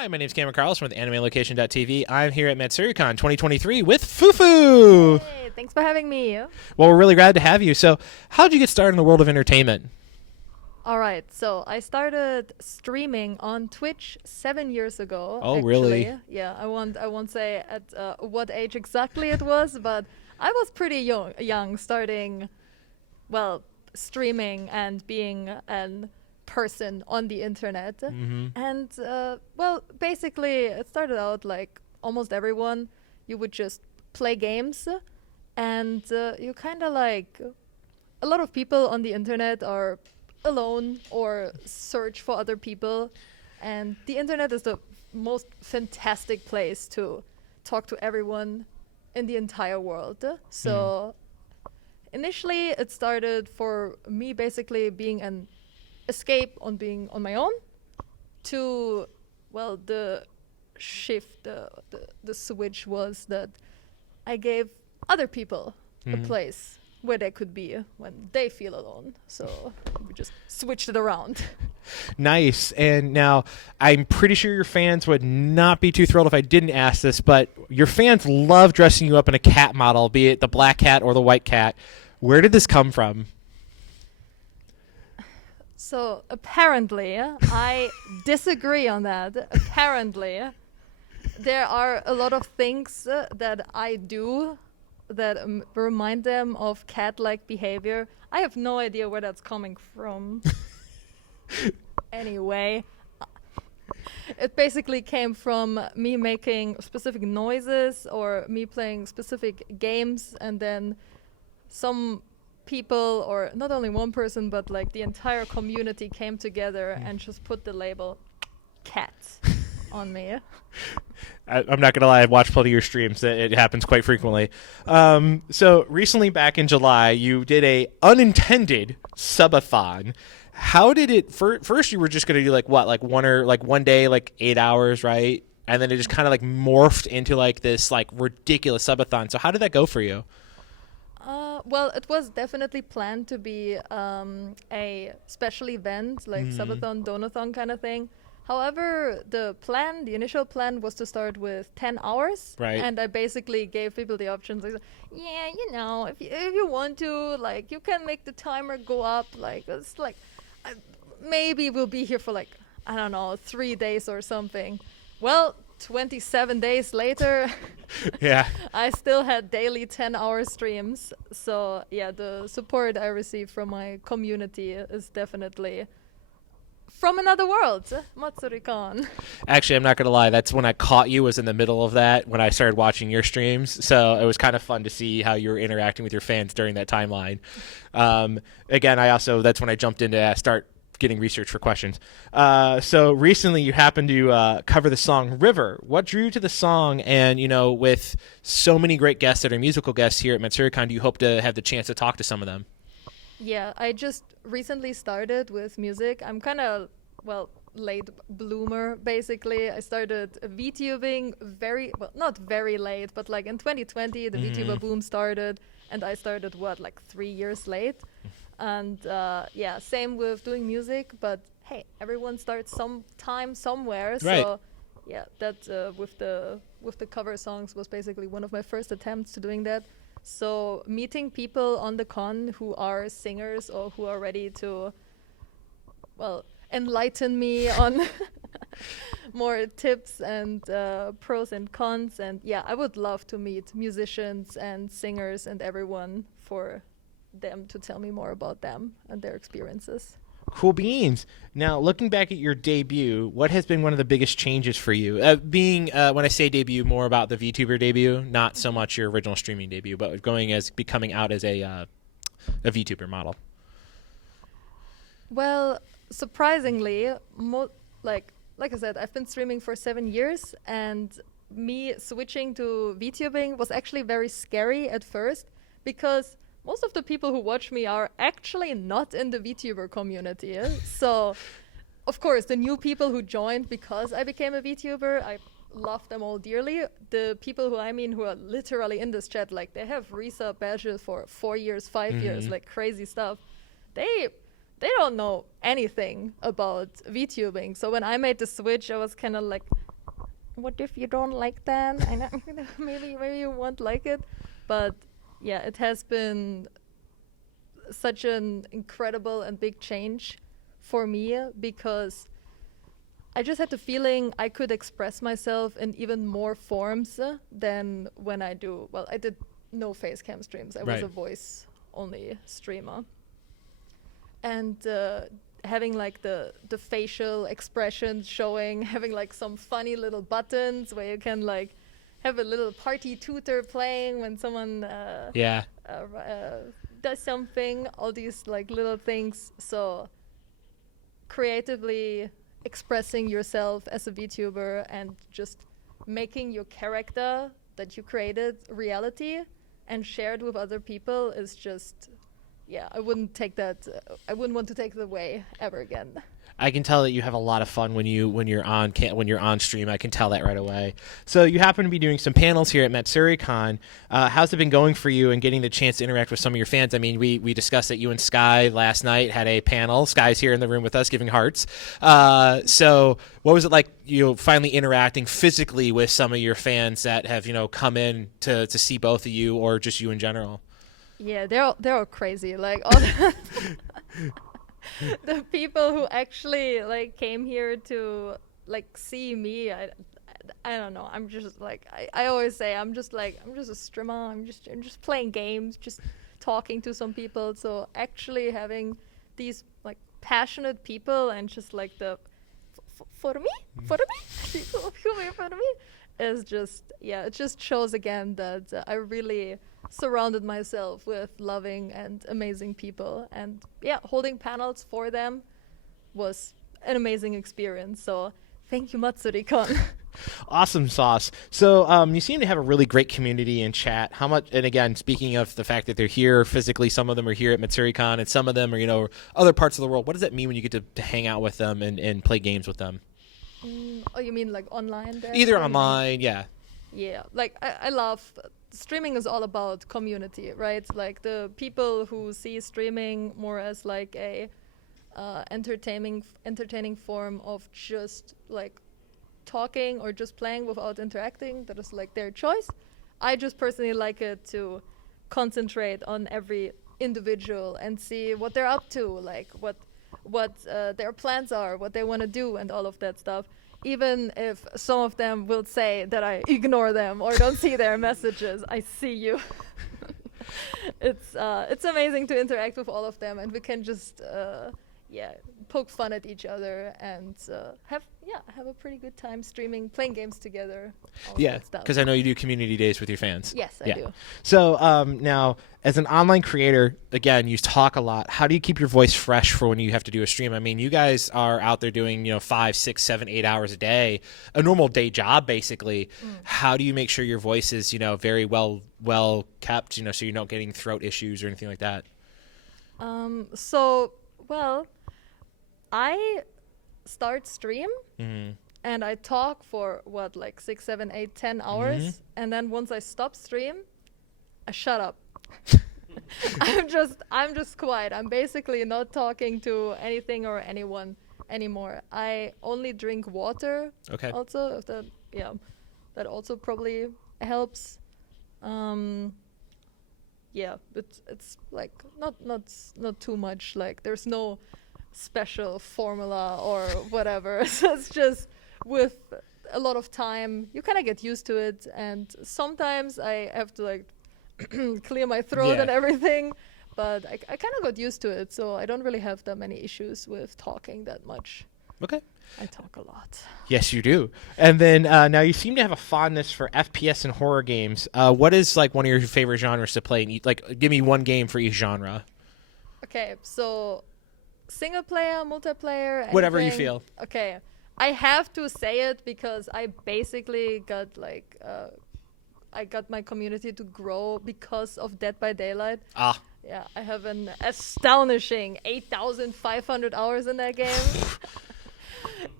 Hi, my name is Cameron Carlson with AnimeLocation.tv. I'm here at Matsuricon 2023 with Fufu. Hey, thanks for having me. Well, we're really glad to have you. So, how did you get started in the world of entertainment? All right, so I started streaming on Twitch 7 years ago. Oh, actually. really? Yeah, I won't say at what age exactly it was, but I was pretty young, starting, well, streaming and being an person on the internet. And well, basically, it started out like almost everyone. You would just play games, and you kind of like a lot of people on the internet are alone or search for other people, and the internet is the most fantastic place to talk to everyone in the entire world. So initially it started for me basically being an escape on being on my own to, well, the shift, the switch was that I gave other people a place where they could be when they feel alone. So we just switched it around. Nice. And now, I'm pretty sure your fans would not be too thrilled if I didn't ask this, but your fans love dressing you up in a cat model, be it the black cat or the white cat. Where did this come from? So apparently, I disagree on that. Apparently, there are a lot of things that I do that remind them of cat-like behavior. I have no idea where that's coming from. Anyway, it basically came from me making specific noises or me playing specific games, and then some people, or not only one person, but like the entire community came together and just put the label cat on me. I'm not going to lie, I've watched plenty of your streams. It happens quite frequently. So recently, back in July, you did a unintended subathon. How did it, first you were just going to do like what, like one day, like 8 hours, right? And then it just kind of like morphed into like this like ridiculous subathon. So how did that go for you? Well, it was definitely planned to be a special event, like subathon, donathon kind of thing. However, the initial plan was to start with 10 hours. Right. And I basically gave people the options. Like, yeah, you know, if you want to, like, you can make the timer go up. Like, it's like, maybe we'll be here for like, I don't know, 3 days or something. Well, 27 days later, Yeah. I still had daily 10-hour streams. So, yeah, the support I received from my community is definitely from another world. Matsuricon. Actually, I'm not going to lie. That's when I caught you, was in the middle of that when I started watching your streams. So it was kind of fun to see how you were interacting with your fans during that timeline. Again, that's when I jumped in to start getting research for questions. So recently you happened to cover the song River. What drew you to the song? And, you know, with so many great guests that are musical guests here at Matsuricon, do you hope to have the chance to talk to some of them? Yeah, I just recently started with music. I'm kind of, well, late bloomer, basically. I started VTubing not very late, but like in 2020, the VTuber boom started, and I started, like 3 years late. And yeah, same with doing music, but hey, everyone starts sometime somewhere. Right. So yeah, that with the cover songs was basically one of my first attempts to doing that. So meeting people on the con who are singers or who are ready to, well, enlighten me on more tips and pros and cons. And yeah, I would love to meet musicians and singers and everyone for them to tell me more about them and their experiences. Cool beans. Now, looking back at your debut, what has been one of the biggest changes for you? When I say debut, more about the VTuber debut, not so much your original streaming debut, but becoming out as a VTuber model. Well, surprisingly, like I said, I've been streaming for 7 years, and me switching to VTubing was actually very scary at first, because most of the people who watch me are actually not in the VTuber community. So, of course, the new people who joined because I became a VTuber, I love them all dearly. The people who are literally in this chat, like they have resub badges for 4 years, 5 years, like crazy stuff. They don't know anything about VTubing. So when I made the switch, I was kind of like what if you don't like that? I know, maybe you won't like it, but yeah, it has been such an incredible and big change for me because I just had the feeling I could express myself in even more forms than when I do. Well, I did no face cam streams. I was a voice only streamer. And having like the facial expressions showing, having like some funny little buttons where you can like have a little party tutor playing when someone does something, all these like little things. So creatively expressing yourself as a VTuber and just making your character that you created reality and shared with other people is just, I wouldn't want to take it away ever again. I can tell that you have a lot of fun when you're on stream. I can tell that right away. So you happen to be doing some panels here at Matsuricon. How's it been going for you and getting the chance to interact with some of your fans? I mean, we discussed that you and Sky last night had a panel. Sky's here in the room with us giving hearts. So what was it like, finally interacting physically with some of your fans that have, come in to see both of you or just you in general? Yeah, they're all crazy. Like all the people who actually like came here to like see me, I don't know. I'm just like I always say I'm just a streamer. I'm just playing games, just talking to some people. So actually having these like passionate people and just like the for me people who are for me is just it just shows again that I really surrounded myself with loving and amazing people, and holding panels for them was an experience. So thank you, Matsuricon. Awesome sauce. So you seem to have a really great community in chat. How much? And again, speaking of the fact that they're here physically, some of them are here at Matsuricon, and some of them are other parts of the world. What does that mean when you get to hang out with them and play games with them? Oh, you mean like online? Either online, yeah. Yeah, like I love streaming is all about community, right? Like the people who see streaming more as like a entertaining form of just like talking or just playing without interacting. That is like their choice. I just personally like it to concentrate on every individual and see what they're up to, like what their plans are, what they want to do, and all of that stuff. Even if some of them will say that I ignore them or don't see their messages, I see you. It's amazing to interact with all of them, and we can just poke fun at each other and have a pretty good time streaming, playing games together. Because I know you do community days with your fans. Yes, I do. So now, as an online creator, again, you talk a lot. How do you keep your voice fresh for when you have to do a stream? I mean, you guys are out there doing 5, 6, 7, 8 hours a day, a normal day job basically. How do you make sure your voice is very well kept, so you're not getting throat issues or anything like that? I start stream and I talk for 6, 7, 8, 10 hours, and then once I stop stream, I shut up. I'm just quiet. I'm basically not talking to anything or anyone anymore. I only drink water. Okay. Also, if that also probably helps. It's like not too much. Like there's no special formula or whatever. So it's just with a lot of time you kind of get used to it, and sometimes I have to like clear my throat and everything, but I kind of got used to it, so I don't really have that many issues with talking that much. Okay. I talk a lot. Yes, you do. And then now you seem to have a fondness for FPS and horror games. What is like one of your favorite genres to play? And like, give me one game for each genre. Okay, so single player, multiplayer, anything. Whatever you feel. Okay, I have to say it because I basically got I got my community to grow because of Dead by Daylight. Yeah, I have an astonishing 8,500 hours in that game.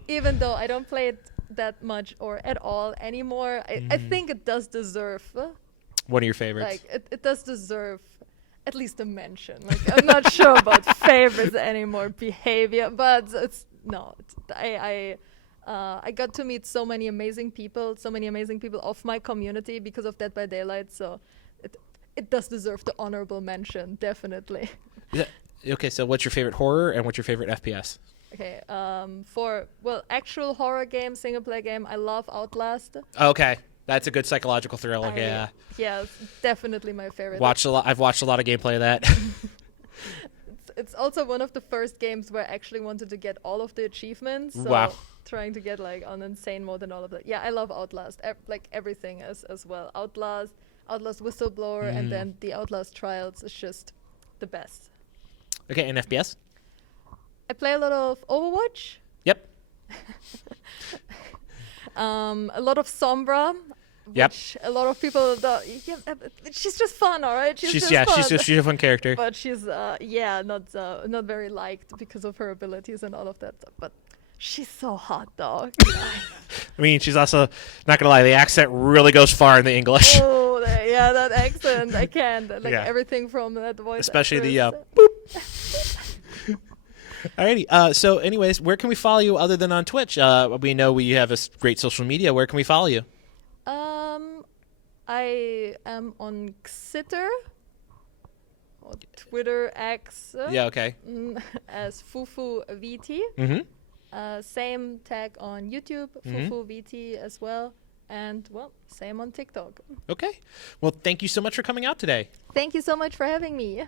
Even though I don't play it that much or at all anymore, I think it does deserve. One of your favorites? Like, it does deserve at least a mention. Like, I'm not sure about favorites anymore, behavior, but I I got to meet so many amazing people of my community because of Dead by Daylight. So it does deserve the honorable mention, definitely. Yeah. Okay, so what's your favorite horror and what's your favorite FPS? Okay, for actual horror game, single player game, I love Outlast. Okay, that's a good psychological thriller. Yeah, it's definitely my favorite. I've watched a lot of gameplay of that. It's also one of the first games where I actually wanted to get all of the achievements. So Wow. Trying to get like on insane mode and all of that. Yeah, I love Outlast. Like everything as well. Outlast Whistleblower, and then the Outlast Trials is just the best. Okay, and FPS? I play a lot of Overwatch. Yep. A lot of Sombra. Yep. Which a lot of people she's just fun, all right. She's a fun character. But she's not very liked because of her abilities and all of that stuff. But she's so hot, dog. I mean, she's also not gonna lie. The accent really goes far in the English. Oh, that accent, I can't. Everything from that voice. Especially actress. the boop. Alrighty. So, anyways, where can we follow you other than on Twitch? We know we have a great social media. Where can we follow you? I am on Xitter, or Twitter X. Yeah. Okay. As Fufu VT. Mm-hmm. Same tag on YouTube, Fufu VT as well, and same on TikTok. Okay. Well, thank you so much for coming out today. Thank you so much for having me.